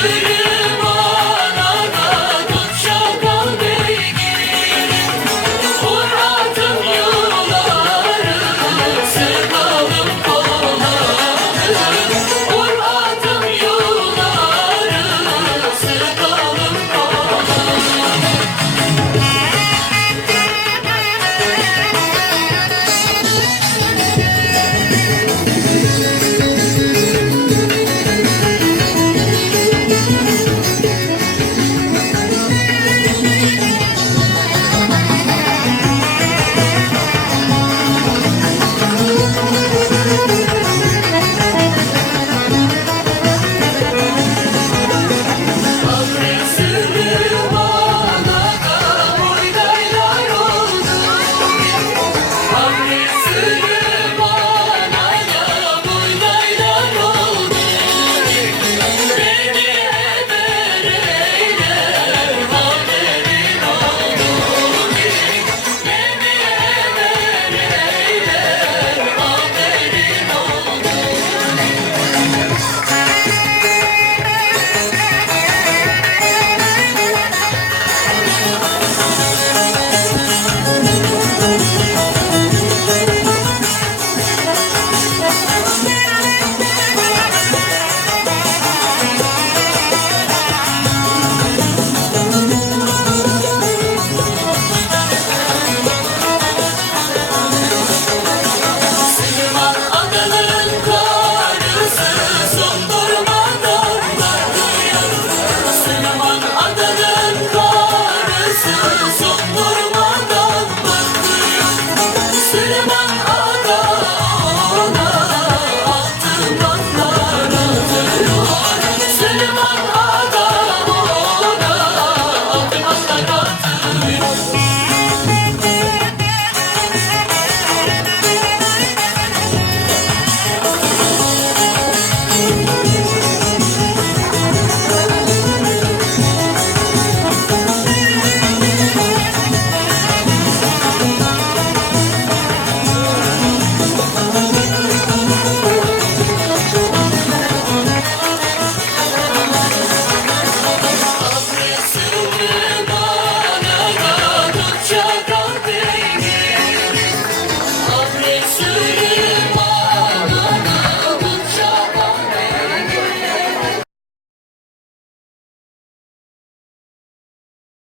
to